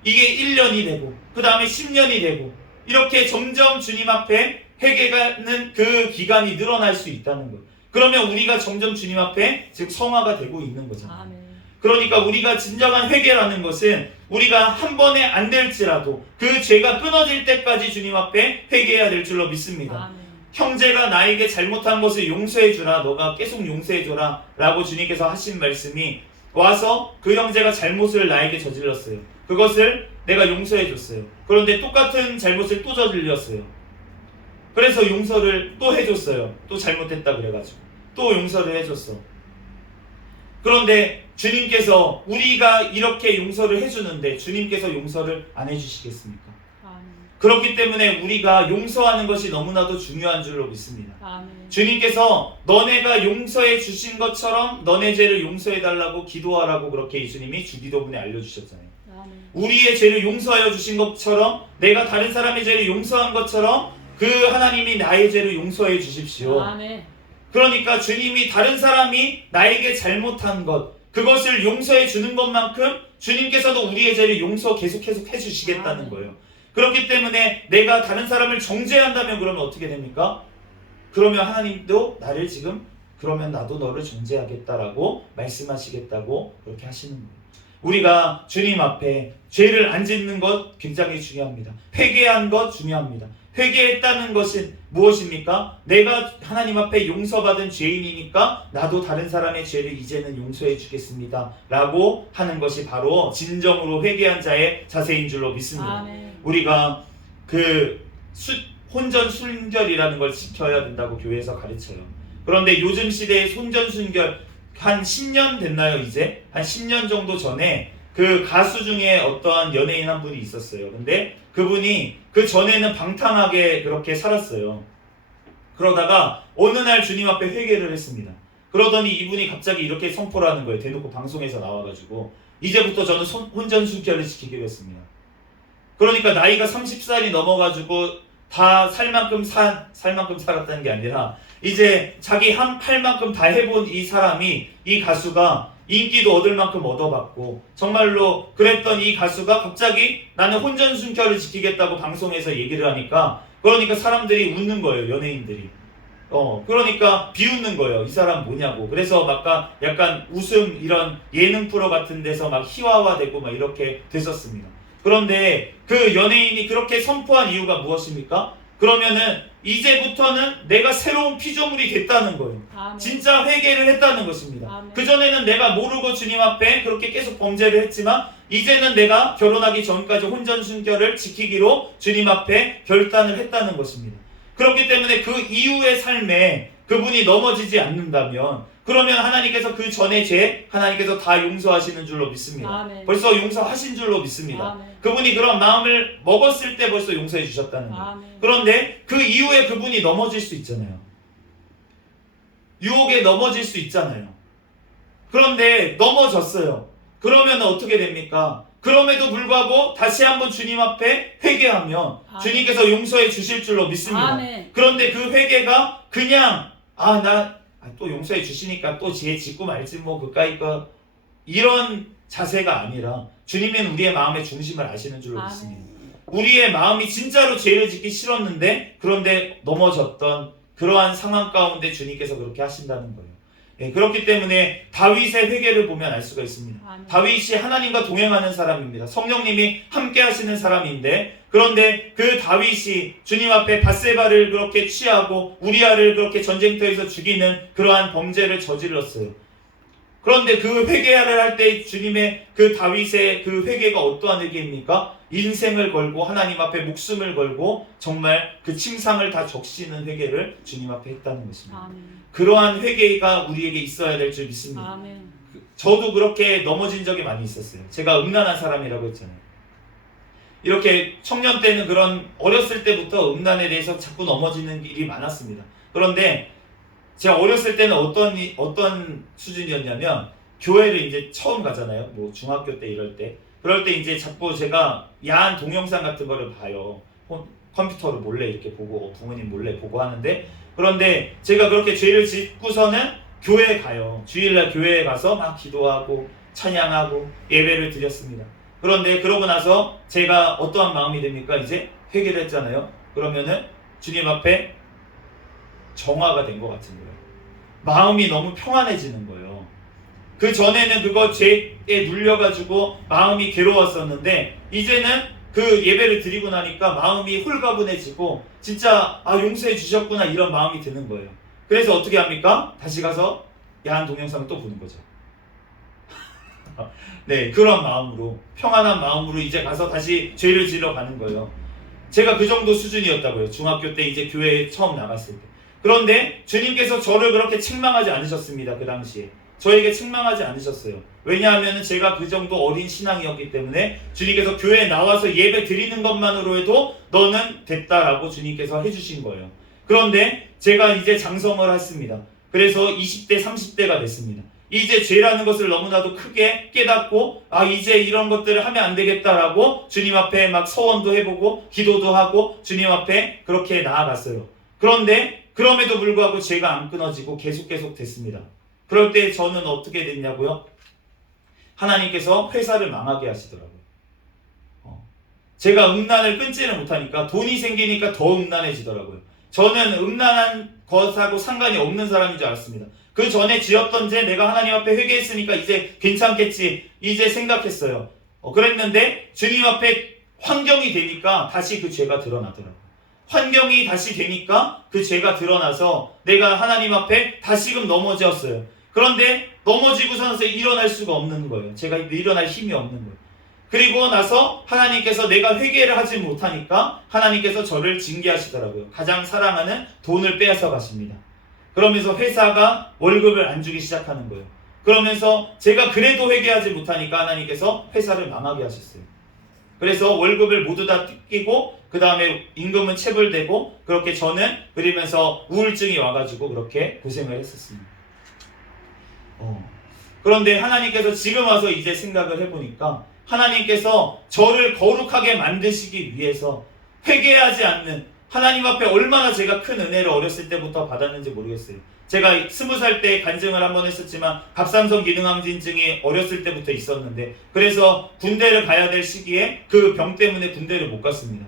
이게 1년이 되고 그 다음에 10년이 되고 이렇게 점점 주님 앞에 회개하는 그 기간이 늘어날 수 있다는 거예요. 그러면 우리가 점점 주님 앞에 즉 성화가 되고 있는 거잖아요. 아멘. 그러니까 우리가 진정한 회개라는 것은 우리가 한 번에 안 될지라도 그 죄가 끊어질 때까지 주님 앞에 회개해야 될 줄로 믿습니다. 아멘. 형제가 나에게 잘못한 것을 용서해 주라, 너가 계속 용서해 줘라 라고 주님께서 하신 말씀이 와서 그 형제가 잘못을 나에게 저질렀어요. 그것을 내가 용서해 줬어요. 그런데 똑같은 잘못을 또 저질렀어요. 그래서 용서를 또 해줬어요. 또 잘못했다 그래가지고 또 용서를 해줬어. 그런데 주님께서 우리가 이렇게 용서를 해주는데 주님께서 용서를 안 해주시겠습니까? 아멘. 그렇기 때문에 우리가 용서하는 것이 너무나도 중요한 줄로 믿습니다. 아멘. 주님께서 너네가 용서해 주신 것처럼 너네 죄를 용서해 달라고 기도하라고 그렇게 예수님이 주기도문에 알려주셨잖아요. 아멘. 우리의 죄를 용서하여 주신 것처럼 내가 다른 사람의 죄를 용서한 것처럼 그 하나님이 나의 죄를 용서해 주십시오. 아멘. 그러니까 주님이 다른 사람이 나에게 잘못한 것 그것을 용서해 주는 것만큼 주님께서도 우리의 죄를 용서 계속 해주시겠다는 아멘. 거예요. 그렇기 때문에 내가 다른 사람을 정죄한다면 그러면 어떻게 됩니까? 그러면 하나님도 나를 지금 그러면 나도 너를 정죄하겠다라고 말씀하시겠다고 그렇게 하시는 거예요. 우리가 주님 앞에 죄를 안 짓는 것 굉장히 중요합니다. 회개한 것 중요합니다. 회개했다는 것은 무엇입니까? 내가 하나님 앞에 용서받은 죄인이니까 나도 다른 사람의 죄를 이제는 용서해 주겠습니다 라고 하는 것이 바로 진정으로 회개한 자의 자세인 줄로 믿습니다. 아멘. 우리가 그 혼전순결이라는 걸 지켜야 된다고 교회에서 가르쳐요. 그런데 요즘 시대의 혼전순결 한 10년 됐나요? 이제? 한 10년 정도 전에 그 가수 중에 어떠한 연예인 한 분이 있었어요. 근데 그분이 그 전에는 방탕하게 그렇게 살았어요. 그러다가 어느 날 주님 앞에 회개를 했습니다. 그러더니 이분이 갑자기 이렇게 선포를 하는 거예요. 대놓고 방송에서 나와가지고 이제부터 저는 혼전순결을 지키기로 했습니다. 그러니까 나이가 30살이 넘어가지고 다 살 만큼 살았다는 게 아니라 이제 자기 할 만큼 다 해본 이 사람이 이 가수가 인기도 얻을 만큼 얻어봤고 정말로 그랬던 이 가수가 갑자기 나는 혼전순결을 지키겠다고 방송에서 얘기를 하니까 그러니까 사람들이 웃는 거예요. 연예인들이. 그러니까 비웃는 거예요. 이 사람 뭐냐고. 그래서 막 약간 웃음 이런 예능 프로 같은 데서 막 희화화되고 막 이렇게 됐었습니다. 그런데 그 연예인이 그렇게 선포한 이유가 무엇입니까? 그러면은 이제부터는 내가 새로운 피조물이 됐다는 거예요. 아멘. 진짜 회개를 했다는 것입니다. 아멘. 그전에는 내가 모르고 주님 앞에 그렇게 계속 범죄를 했지만 이제는 내가 결혼하기 전까지 혼전순결을 지키기로 주님 앞에 결단을 했다는 것입니다. 그렇기 때문에 그 이후의 삶에 그분이 넘어지지 않는다면 그러면 하나님께서 그 전의 죄 하나님께서 다 용서하시는 줄로 믿습니다. 아멘. 벌써 용서하신 줄로 믿습니다. 아멘. 그분이 그런 마음을 먹었을 때 벌써 용서해 주셨다는 거예요. 아멘. 그런데 그 이후에 그분이 넘어질 수 있잖아요. 유혹에 넘어질 수 있잖아요. 그런데 넘어졌어요. 그러면 어떻게 됩니까? 그럼에도 불구하고 다시 한번 주님 앞에 회개하면 아멘. 주님께서 용서해 주실 줄로 믿습니다. 아멘. 그런데 그 회개가 그냥 나 또 용서해 주시니까 또 죄 짓고 말지 뭐 그까이 거 이런 자세가 아니라 주님은 우리의 마음의 중심을 아시는 줄로 아멘. 믿습니다. 우리의 마음이 진짜로 죄를 짓기 싫었는데 그런데 넘어졌던 그러한 상황 가운데 주님께서 그렇게 하신다는 거예요. 예, 그렇기 때문에 다윗의 회개를 보면 알 수가 있습니다. 아멘. 다윗이 하나님과 동행하는 사람입니다. 성령님이 함께 하시는 사람인데 그런데 그 다윗이 주님 앞에 밧세바를 그렇게 취하고 우리아를 그렇게 전쟁터에서 죽이는 그러한 범죄를 저질렀어요. 그런데 그 회개를 할 때 주님의 그 다윗의 그 회개가 어떠한 회개입니까? 인생을 걸고 하나님 앞에 목숨을 걸고 정말 그 침상을 다 적시는 회개를 주님 앞에 했다는 것입니다. 아멘. 그러한 회개가 우리에게 있어야 될 줄 믿습니다. 아멘. 저도 그렇게 넘어진 적이 많이 있었어요. 제가 음란한 사람이라고 했잖아요. 이렇게 청년 때는 그런 어렸을 때부터 음란에 대해서 자꾸 넘어지는 일이 많았습니다. 그런데 제가 어렸을 때는 어떤 수준이었냐면 교회를 이제 처음 가잖아요. 뭐 중학교 때 이럴 때. 그럴 때 이제 자꾸 제가 야한 동영상 같은 거를 봐요. 컴퓨터로 몰래 이렇게 보고 부모님 몰래 보고 하는데 그런데 제가 그렇게 죄를 짓고서는 교회에 가요. 주일날 교회에 가서 막 기도하고 찬양하고 예배를 드렸습니다. 그런데 그러고 나서 제가 어떠한 마음이 됩니까? 이제 회개를 했잖아요. 그러면은 주님 앞에 정화가 된 것 같은 거예요. 마음이 너무 평안해지는 거예요. 그 전에는 그거 죄에 눌려가지고 마음이 괴로웠었는데 이제는 그 예배를 드리고 나니까 마음이 홀가분해지고 진짜 용서해 주셨구나 이런 마음이 드는 거예요. 그래서 어떻게 합니까? 다시 가서 야한 동영상을 또 보는 거죠. 네, 그런 마음으로 평안한 마음으로 이제 가서 다시 죄를 지러 가는 거예요. 제가 그 정도 수준이었다고요. 중학교 때 이제 교회에 처음 나갔을 때. 그런데 주님께서 저를 그렇게 책망하지 않으셨습니다. 그 당시에 저에게 책망하지 않으셨어요. 왜냐하면 제가 그 정도 어린 신앙이었기 때문에 주님께서 교회에 나와서 예배 드리는 것만으로 해도 너는 됐다라고 주님께서 해주신 거예요. 그런데 제가 이제 장성을 했습니다. 그래서 20대 30대가 됐습니다. 이제 죄라는 것을 너무나도 크게 깨닫고 이제 이런 것들을 하면 안 되겠다라고 주님 앞에 막 서원도 해보고 기도도 하고 주님 앞에 그렇게 나아갔어요. 그런데 그럼에도 불구하고 죄가 안 끊어지고 계속 됐습니다. 그럴 때 저는 어떻게 됐냐고요? 하나님께서 회사를 망하게 하시더라고요. 제가 음란을 끊지를 못하니까 돈이 생기니까 더 음란해지더라고요. 저는 음란한 것하고 상관이 없는 사람인 줄 알았습니다. 그 전에 지었던 죄 내가 하나님 앞에 회개했으니까 이제 괜찮겠지 이제 생각했어요. 그랬는데 주님 앞에 환경이 되니까 다시 그 죄가 드러나더라고요. 환경이 다시 되니까 그 죄가 드러나서 내가 하나님 앞에 다시금 넘어졌어요. 그런데 넘어지고서는 일어날 수가 없는 거예요. 제가 일어날 힘이 없는 거예요. 그리고 나서 하나님께서 내가 회개를 하지 못하니까 하나님께서 저를 징계하시더라고요. 가장 사랑하는 돈을 빼앗아 가십니다. 그러면서 회사가 월급을 안 주기 시작하는 거예요. 그러면서 제가 그래도 회개하지 못하니까 하나님께서 회사를 망하게 하셨어요. 그래서 월급을 모두 다 뜯기고 그 다음에 임금은 체불되고 그렇게 저는 그러면서 우울증이 와가지고 그렇게 고생을 했었습니다. 그런데 하나님께서 지금 와서 이제 생각을 해보니까 하나님께서 저를 거룩하게 만드시기 위해서 회개하지 않는 하나님 앞에 얼마나 제가 큰 은혜를 어렸을 때부터 받았는지 모르겠어요. 제가 20살 때 간증을 한번 했었지만 갑상선 기능항진증이 어렸을 때부터 있었는데 그래서 군대를 가야 될 시기에 그 병 때문에 군대를 못 갔습니다.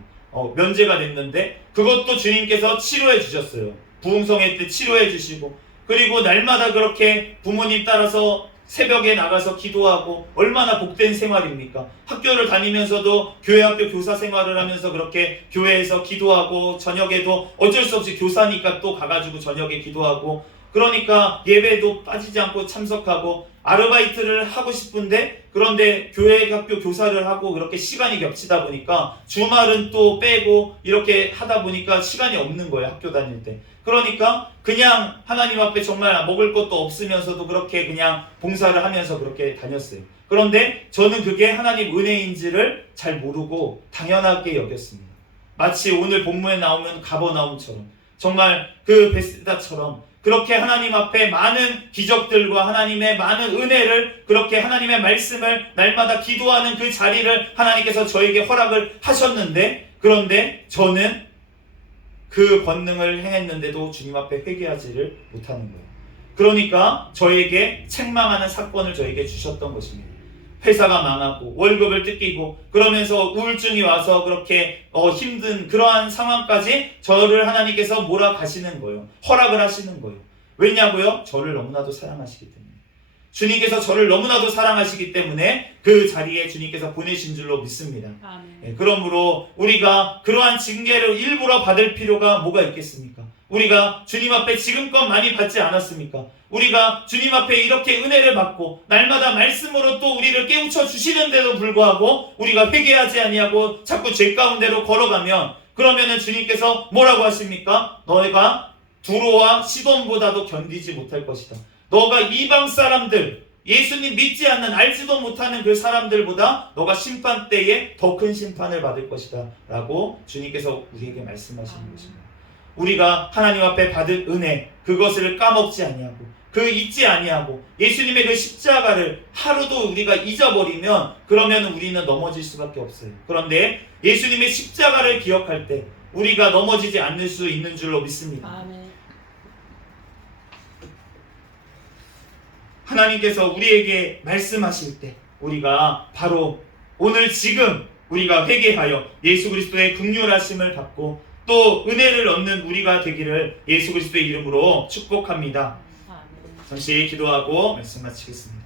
면제가 됐는데 그것도 주님께서 치료해 주셨어요. 부흥성회 때 치료해 주시고 그리고 날마다 그렇게 부모님 따라서 새벽에 나가서 기도하고 얼마나 복된 생활입니까? 학교를 다니면서도 교회 학교 교사 생활을 하면서 그렇게 교회에서 기도하고 저녁에도 어쩔 수 없이 교사니까 또 가가지고 저녁에 기도하고 그러니까 예배도 빠지지 않고 참석하고 아르바이트를 하고 싶은데 그런데 교회 학교 교사를 하고 그렇게 시간이 겹치다 보니까 주말은 또 빼고 이렇게 하다 보니까 시간이 없는 거예요. 학교 다닐 때. 그러니까 그냥 하나님 앞에 정말 먹을 것도 없으면서도 그렇게 그냥 봉사를 하면서 그렇게 다녔어요. 그런데 저는 그게 하나님 은혜인지를 잘 모르고 당연하게 여겼습니다. 마치 오늘 본문에 나오면 가버나움처럼 정말 그 베스다처럼 그렇게 하나님 앞에 많은 기적들과 하나님의 많은 은혜를 그렇게 하나님의 말씀을 날마다 기도하는 그 자리를 하나님께서 저에게 허락을 하셨는데 그런데 저는 그 권능을 행했는데도 주님 앞에 회개하지를 못하는 거예요. 그러니까 저에게 책망하는 사건을 저에게 주셨던 것입니다. 회사가 망하고 월급을 뜯기고 그러면서 우울증이 와서 그렇게 힘든 그러한 상황까지 저를 하나님께서 몰아가시는 거예요. 허락을 하시는 거예요. 왜냐고요? 저를 너무나도 사랑하시기 때문에. 주님께서 저를 너무나도 사랑하시기 때문에 그 자리에 주님께서 보내신 줄로 믿습니다. 아멘. 그러므로 우리가 그러한 징계를 일부러 받을 필요가 뭐가 있겠습니까? 우리가 주님 앞에 지금껏 많이 받지 않았습니까? 우리가 주님 앞에 이렇게 은혜를 받고 날마다 말씀으로 또 우리를 깨우쳐 주시는데도 불구하고 우리가 회개하지 아니하고 자꾸 죄 가운데로 걸어가면 그러면은 주님께서 뭐라고 하십니까? 너희가 두로와 시돈보다도 견디지 못할 것이다. 너가 이방 사람들, 예수님 믿지 않는 알지도 못하는 그 사람들보다 너가 심판 때에 더 큰 심판을 받을 것이다 라고 주님께서 우리에게 말씀하시는 것입니다. 우리가 하나님 앞에 받은 은혜, 그것을 까먹지 아니하고 그 잊지 아니하고 예수님의 그 십자가를 하루도 우리가 잊어버리면 그러면 우리는 넘어질 수밖에 없어요. 그런데 예수님의 십자가를 기억할 때 우리가 넘어지지 않을 수 있는 줄로 믿습니다. 아멘. 하나님께서 우리에게 말씀하실 때 우리가 바로 오늘 지금 우리가 회개하여 예수 그리스도의 긍휼하심을 받고 또 은혜를 얻는 우리가 되기를 예수 그리스도의 이름으로 축복합니다. 아멘. 잠시 기도하고 말씀 마치겠습니다.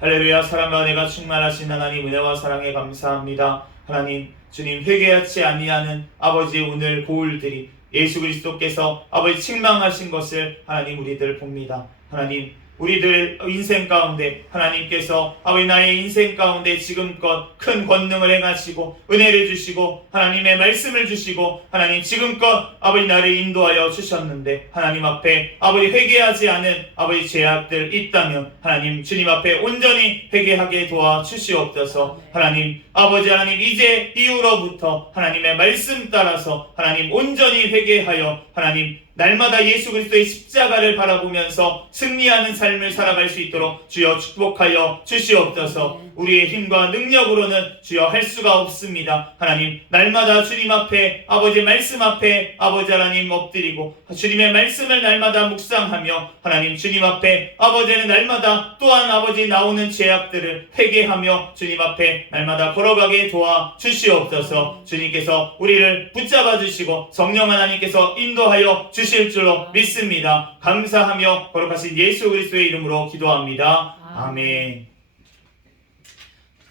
할렐루야. 사랑과 은혜가 충만하신 하나님, 은혜와 사랑에 감사합니다. 하나님, 주님, 회개하지 아니하는 아버지 오늘 고울들이 예수 그리스도께서 아버지 책망하신 것을 하나님 우리들 봅니다. 하나님, 우리들 인생 가운데 하나님께서 아버지 나의 인생 가운데 지금껏 큰 권능을 행하시고 은혜를 주시고 하나님의 말씀을 주시고 하나님 지금껏 아버지 나를 인도하여 주셨는데 하나님 앞에 아버지 회개하지 않은 아버지 죄악들 있다면 하나님 주님 앞에 온전히 회개하게 도와 주시옵소서. 하나님 아버지 하나님 이제 이후로부터 하나님의 말씀 따라서 하나님 온전히 회개하여 하나님 날마다 예수 그리스도의 십자가를 바라보면서 승리하는 삶을 살아갈 수 있도록 주여 축복하여 주시옵소서. 우리의 힘과 능력으로는 주여 할 수가 없습니다. 하나님 날마다 주님 앞에 아버지 말씀 앞에 아버지 하나님 엎드리고 주님의 말씀을 날마다 묵상하며 하나님 주님 앞에 아버지는 날마다 또한 아버지 나오는 죄악들을 회개하며 주님 앞에 날마다 걸어가게 도와 주시옵소서. 주님께서 우리를 붙잡아 주시고 성령 하나님께서 인도하여 주실 줄로 믿습니다. 감사하며 거룩하신 예수 그리스도의 이름으로 기도합니다. 아멘.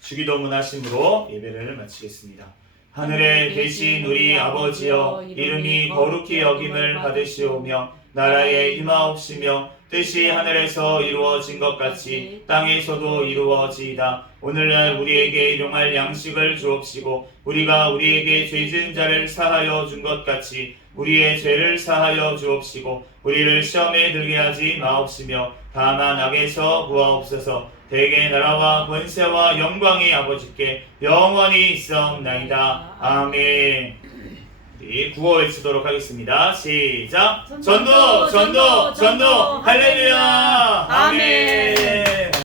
주기도 문하심으로 예배를 마치겠습니다. 하늘에 계신 우리 아버지여, 이름이 거룩히 여김을 받으시오며 나라에 임하옵시며 뜻이 하늘에서 이루어진 것 같이 땅에서도 이루어지이다. 오늘날 우리에게 일용할 양식을 주옵시고 우리가 우리에게 죄진 자를 사하여 준 것 같이 우리의 죄를 사하여 주옵시고 우리를 시험에 들게 하지 마옵시며 다만 악에서 구하옵소서. 대개 나라와 권세와 영광이 아버지께 영원히 있사옵나이다. 아멘. 우리 구호 외치도록 하겠습니다. 시작. 전도 전도 전도 할렐루야.